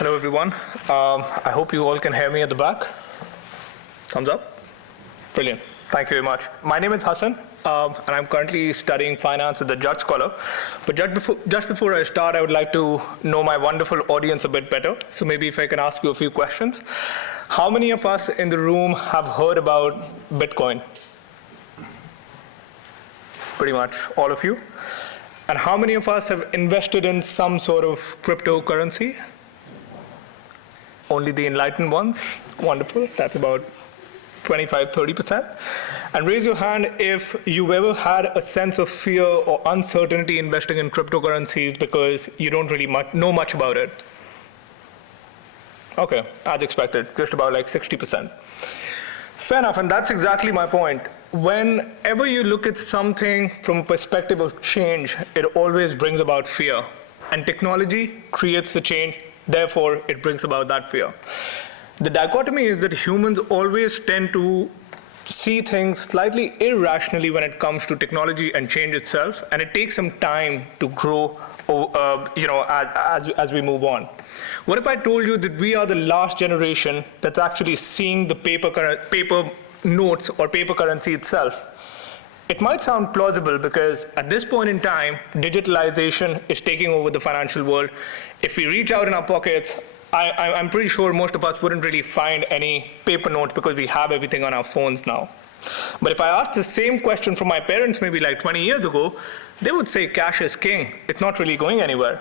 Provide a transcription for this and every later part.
Hello, everyone. I hope you all can hear me at the back. Thumbs up. Brilliant. Thank you very much. My name is Hassan, and I'm currently studying finance at the Judge Scholar. But just before I start, I would like to know my wonderful audience a bit better. So maybe if I can ask you a few questions. How many of us in the room have heard about Bitcoin? Pretty much all of you. And how many of us have invested in some sort of cryptocurrency? Only the enlightened ones. Wonderful. That's about 25-30%. And raise your hand if you've ever had a sense of fear or uncertainty investing in cryptocurrencies because you don't really know much about it. Okay, as expected, just about like 60%. Fair enough, and that's exactly my point. Whenever you look at something from a perspective of change, it always brings about fear. And technology creates the change, therefore it brings about that fear. The dichotomy is that humans always tend to see things slightly irrationally when it comes to technology and change itself, and it takes some time to grow as we move on. What if I told you that we are the last generation that's actually seeing the paper notes or paper currency itself? It might sound plausible because at this point in time, digitalization is taking over the financial world. If we reach out in our pockets, I'm pretty sure most of us wouldn't really find any paper notes because we have everything on our phones now. But if I asked the same question from my parents maybe like 20 years ago, they would say cash is king. It's not really going anywhere.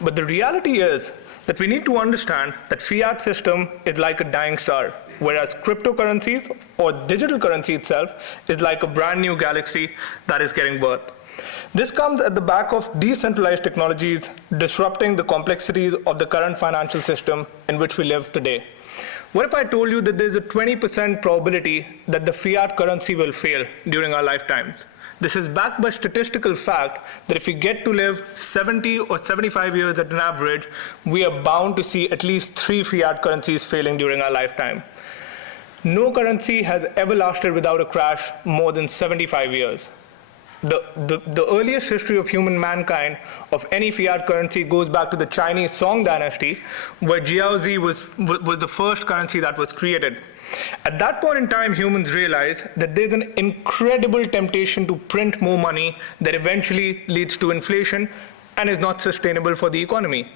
But the reality is that we need to understand that fiat system is like a dying star, whereas cryptocurrencies or digital currency itself is like a brand new galaxy that is getting birth. This comes at the back of decentralized technologies disrupting the complexities of the current financial system in which we live today. What if I told you that there's a 20% probability that the fiat currency will fail during our lifetimes? This is backed by statistical fact that if we get to live 70 or 75 years at an average, we are bound to see at least 3 fiat currencies failing during our lifetime. No currency has ever lasted without a crash more than 75 years. The earliest history of human mankind of any fiat currency goes back to the Chinese Song dynasty, where jiaozi was the first currency that was created. At that point in time, humans realized that there's an incredible temptation to print more money that eventually leads to inflation and is not sustainable for the economy.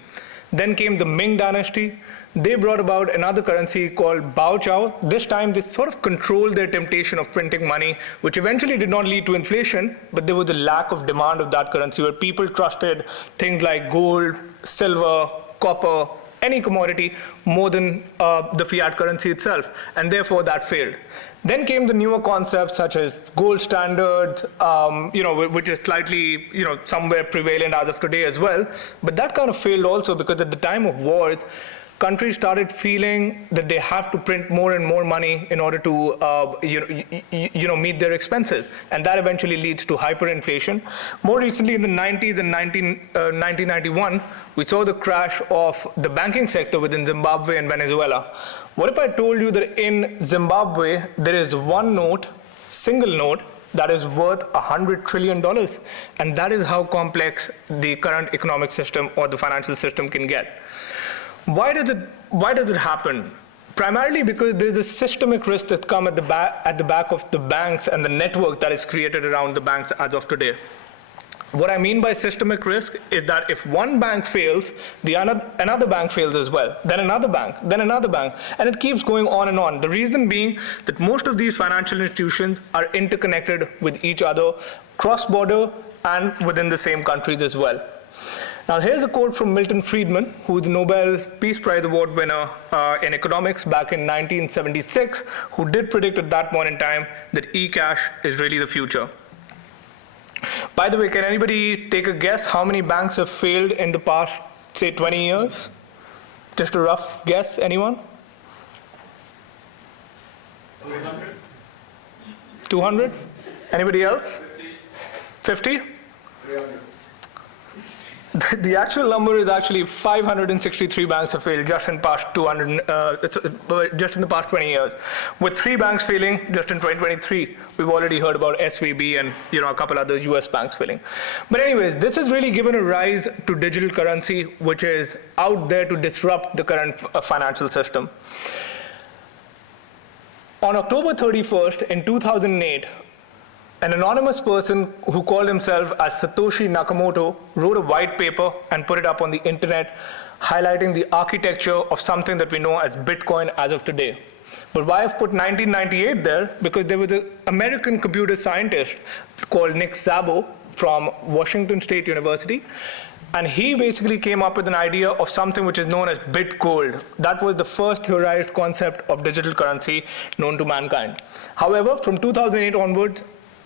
Then came the Ming dynasty. They brought about another currency called Bao Chao. This time, they sort of controlled their temptation of printing money, which eventually did not lead to inflation, but there was a lack of demand of that currency where people trusted things like gold, silver, copper, any commodity more than the fiat currency itself, and therefore that failed. Then came the newer concepts such as gold standard, which is slightly, somewhere prevalent as of today as well. But that kind of failed also because at the time of wars, countries started feeling that they have to print more and more money in order to, meet their expenses, and that eventually leads to hyperinflation. More recently, in the 90s and 1991, we saw the crash of the banking sector within Zimbabwe and Venezuela. What if I told you that in Zimbabwe there is one note, single note, that is worth $100 trillion, and that is how complex the current economic system or the financial system can get. Why does it happen? Primarily because there's a systemic risk that comes at the back of the banks and the network that is created around the banks as of today. What I mean by systemic risk is that if one bank fails, another bank fails as well, then another bank, and it keeps going on and on. The reason being that most of these financial institutions are interconnected with each other, cross-border, and within the same countries as well. Now, here's a quote from Milton Friedman, who is the Nobel Peace Prize Award winner in economics back in 1976, who did predict at that point in time that e-cash is really the future. By the way, can anybody take a guess how many banks have failed in the past, say, 20 years? Just a rough guess, anyone? 300? 200? Anybody else? 50? 300. The actual number is actually 563 banks have failed just in the past 20 years. With 3 banks failing just in 2023, we've already heard about SVB and a couple other US banks failing. But anyways, this has really given a rise to digital currency, which is out there to disrupt the current financial system. On October 31st in 2008, an anonymous person who called himself as Satoshi Nakamoto wrote a white paper and put it up on the internet, highlighting the architecture of something that we know as Bitcoin as of today. But why I've put 1998 there? Because there was an American computer scientist called Nick Szabo from Washington State University, and he basically came up with an idea of something which is known as Bitgold. That was the first theorized concept of digital currency known to mankind. However, from 2008 onwards,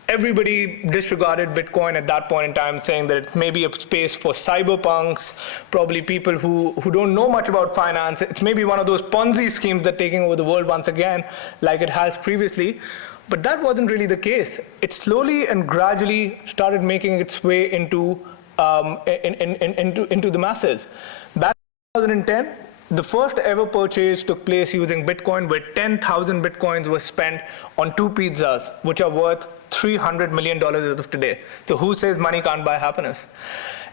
everybody disregarded Bitcoin at that point in time, saying that it may be a space for cyberpunks, probably people who don't know much about finance. It's maybe one of those Ponzi schemes that are taking over the world once again, like it has previously. But that wasn't really the case. It slowly and gradually started making its way into the masses. Back in 2010, the first ever purchase took place using Bitcoin, where 10,000 Bitcoins were spent on 2 pizzas, which are worth $300 million as of today. So who says money can't buy happiness?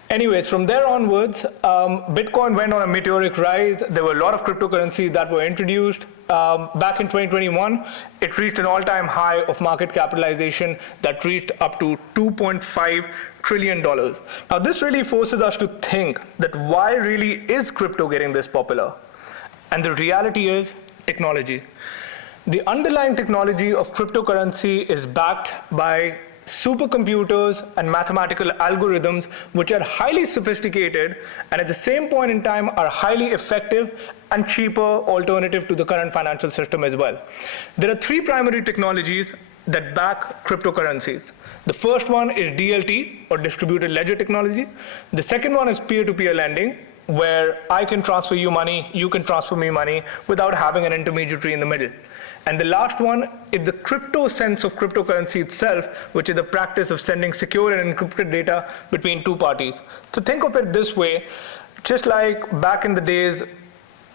Anyways, from there onwards, Bitcoin went on a meteoric rise. There were a lot of cryptocurrencies that were introduced. Back in 2021, it reached an all-time high of market capitalization that reached up to $2.5 trillion. Now, this really forces us to think that why really is crypto getting this popular? And the reality is technology. The underlying technology of cryptocurrency is backed by supercomputers and mathematical algorithms, which are highly sophisticated and at the same point in time are highly effective and cheaper alternative to the current financial system as well. There are 3 primary technologies that back cryptocurrencies. The first one is DLT, or distributed ledger technology. The second one is peer-to-peer lending, where I can transfer you money, you can transfer me money without having an intermediary in the middle. And the last one is the crypto sense of cryptocurrency itself, which is the practice of sending secure and encrypted data between 2 parties. So think of it this way, just like back in the days,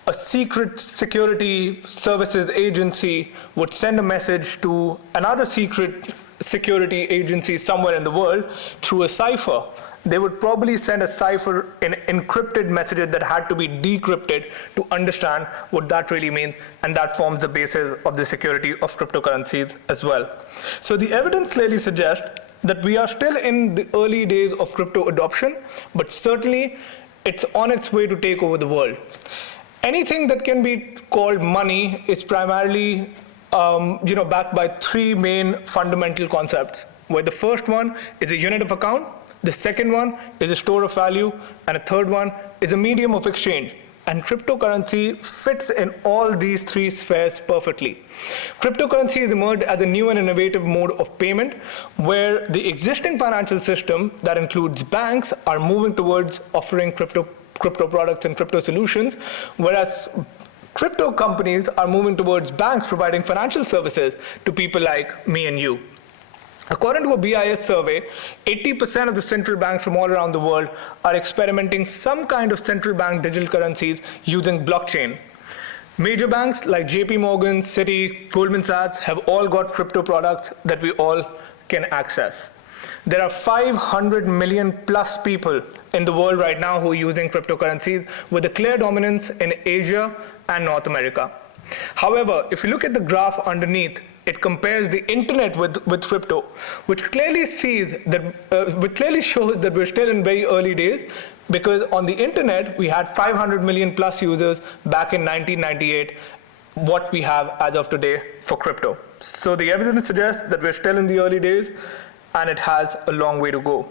a secret security services agency would send a message to another secret security agency somewhere in the world through a cipher. They would probably send a cipher in encrypted messages that had to be decrypted to understand what that really means, and that forms the basis of the security of cryptocurrencies as well. So the evidence clearly suggests that we are still in the early days of crypto adoption, but certainly it's on its way to take over the world. Anything that can be called money is primarily backed by 3 main fundamental concepts, where the first one is a unit of account, the second one is a store of value, and a third one is a medium of exchange. And cryptocurrency fits in all these 3 spheres perfectly. Cryptocurrency has emerged as a new and innovative mode of payment, where the existing financial system that includes banks are moving towards offering crypto products and crypto solutions, whereas crypto companies are moving towards banks providing financial services to people like me and you. According to a BIS survey, 80% of the central banks from all around the world are experimenting some kind of central bank digital currencies using blockchain. Major banks like JP Morgan, Citi, Goldman Sachs have all got crypto products that we all can access. There are 500 million plus people in the world right now who are using cryptocurrencies, with a clear dominance in Asia and North America. However, if you look at the graph underneath, it compares the internet with crypto, which clearly shows that we're still in very early days, because on the internet, we had 500 million plus users back in 1998, what we have as of today for crypto. So the evidence suggests that we're still in the early days, and it has a long way to go.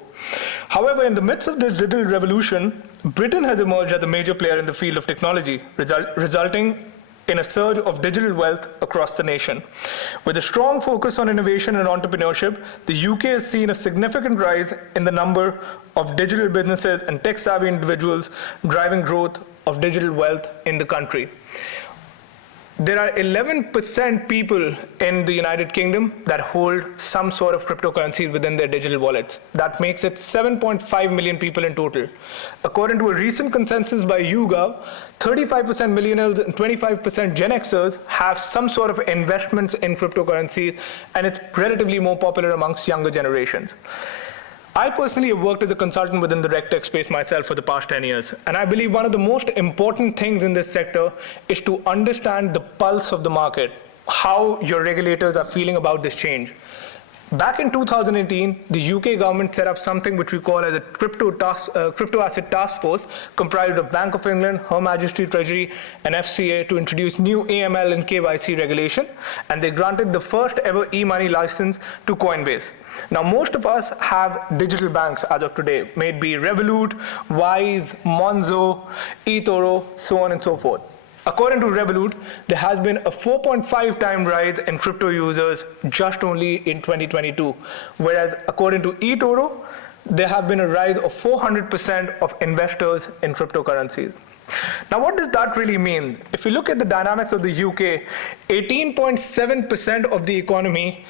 However, in the midst of this digital revolution, Britain has emerged as a major player in the field of technology, resulting in a surge of digital wealth across the nation. With a strong focus on innovation and entrepreneurship, the UK has seen a significant rise in the number of digital businesses and tech-savvy individuals driving growth of digital wealth in the country. There are 11% people in the United Kingdom that hold some sort of cryptocurrencies within their digital wallets. That makes it 7.5 million people in total. According to a recent consensus by YouGov, 35% millennials and 25% Gen Xers have some sort of investments in cryptocurrencies, and it's relatively more popular amongst younger generations. I personally have worked as a consultant within the RegTech space myself for the past 10 years, and I believe one of the most important things in this sector is to understand the pulse of the market, how your regulators are feeling about this change. Back in 2018, the UK government set up something which we call as a crypto asset task force, comprised of Bank of England, Her Majesty's Treasury, and FCA to introduce new AML and KYC regulation, and they granted the first ever e-money license to Coinbase. Now, most of us have digital banks as of today, may it be Revolut, Wise, Monzo, eToro, so on and so forth. According to Revolut, there has been a 4.5 time rise in crypto users just only in 2022, whereas according to eToro, there have been a rise of 400% of investors in cryptocurrencies. Now, what does that really mean? If you look at the dynamics of the UK, 18.7% of the economy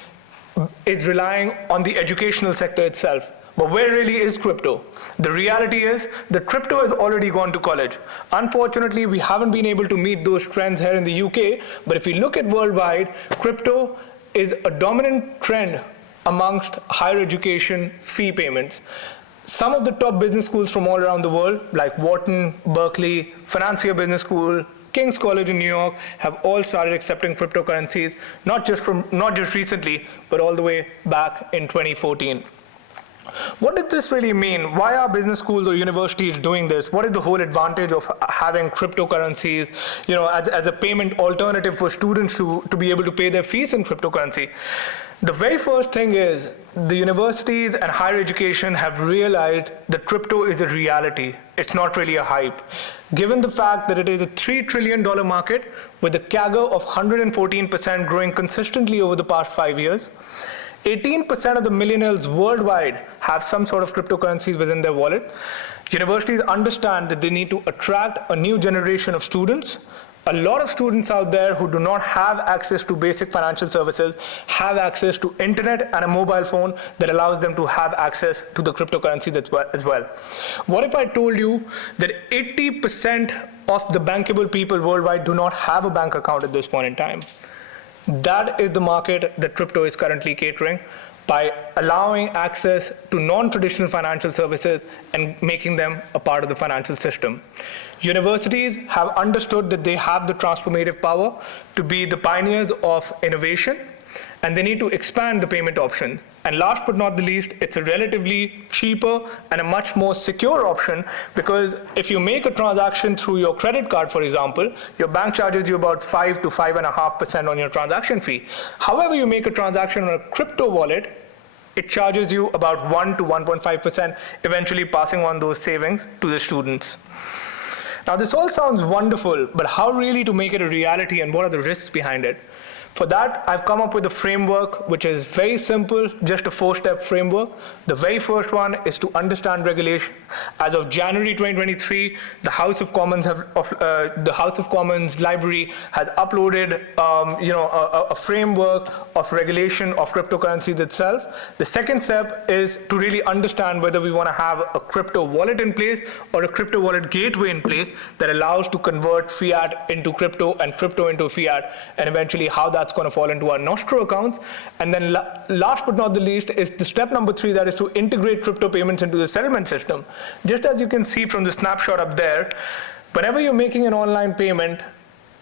is relying on the educational sector itself. But where really is crypto? The reality is that crypto has already gone to college. Unfortunately, we haven't been able to meet those trends here in the UK, but if you look at worldwide, crypto is a dominant trend amongst higher education fee payments. Some of the top business schools from all around the world, like Wharton, Berkeley, Financier Business School, King's College in New York, have all started accepting cryptocurrencies, not just recently, but all the way back in 2014. What does this really mean? Why are business schools or universities doing this? What is the whole advantage of having cryptocurrencies, as a payment alternative for students to be able to pay their fees in cryptocurrency? The very first thing is the universities and higher education have realized that crypto is a reality. It's not really a hype. Given the fact that it is a $3 trillion market with a CAGR of 114% growing consistently over the past 5 years, 18% of the millennials worldwide have some sort of cryptocurrencies within their wallet. Universities understand that they need to attract a new generation of students. A lot of students out there who do not have access to basic financial services have access to internet and a mobile phone that allows them to have access to the cryptocurrency as well. What if I told you that 80% of the bankable people worldwide do not have a bank account at this point in time? That is the market that crypto is currently catering by allowing access to non-traditional financial services and making them a part of the financial system. Universities have understood that they have the transformative power to be the pioneers of innovation, and they need to expand the payment option. And last but not the least, it's a relatively cheaper and a much more secure option, because if you make a transaction through your credit card, for example, your bank charges you about 5 to 5.5% on your transaction fee. However, you make a transaction on a crypto wallet, it charges you about 1 to 1.5%, eventually passing on those savings to the students. Now, this all sounds wonderful, but how really to make it a reality, and what are the risks behind it? For that, I've come up with a framework which is very simple, just a 4-step framework. The very first one is to understand regulation. As of January 2023, the House of Commons library has uploaded a framework of regulation of cryptocurrencies itself. The second step is to really understand whether we want to have a crypto wallet in place or a crypto wallet gateway in place that allows to convert fiat into crypto and crypto into fiat, and eventually how that's going to fall into our Nostro accounts. And then last but not the least is the step number 3, that is to integrate crypto payments into the settlement system. Just as you can see from the snapshot up there, whenever you're making an online payment,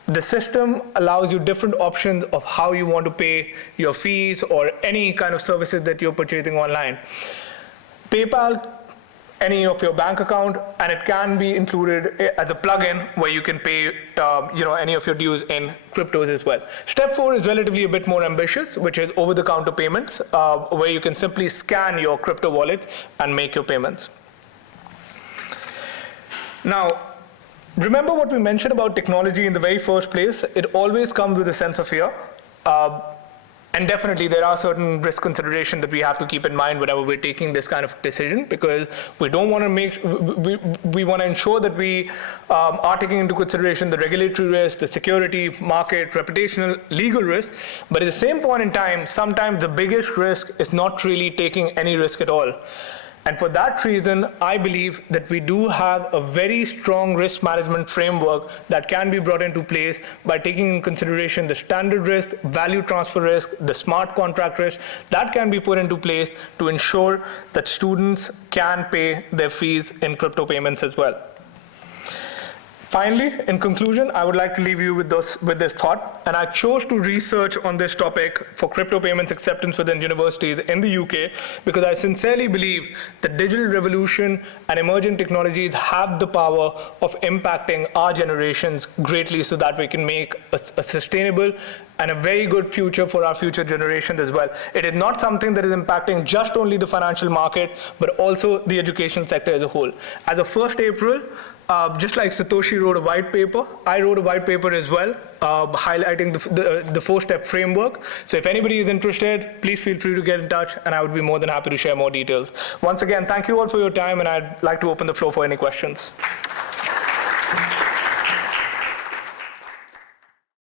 the system allows you different options of how you want to pay your fees or any kind of services that you're purchasing online. PayPal, any of your bank account, and it can be included as a plugin where you can pay any of your dues in cryptos as well. Step 4 is relatively a bit more ambitious, which is over-the-counter payments, where you can simply scan your crypto wallet and make your payments. Now, remember what we mentioned about technology in the very first place. It always comes with a sense of fear. And definitely, there are certain risk considerations that we have to keep in mind whenever we're taking this kind of decision, because we don't want to we want to ensure that we are taking into consideration the regulatory risk, the security, market, reputational, legal risk. But at the same point in time, sometimes the biggest risk is not really taking any risk at all. And for that reason, I believe that we do have a very strong risk management framework that can be brought into place by taking in consideration the standard risk, value transfer risk, the smart contract risk, that can be put into place to ensure that students can pay their fees in crypto payments as well. Finally, in conclusion, I would like to leave you with this thought, and I chose to research on this topic for crypto payments acceptance within universities in the UK because I sincerely believe the digital revolution and emerging technologies have the power of impacting our generations greatly so that we can make a sustainable and a very good future for our future generations as well. It is not something that is impacting just only the financial market, but also the education sector as a whole. As of 1st April, just like Satoshi wrote a white paper, I wrote a white paper as well, highlighting the 4-step framework. So if anybody is interested, please feel free to get in touch, and I would be more than happy to share more details. Once again, thank you all for your time, and I'd like to open the floor for any questions.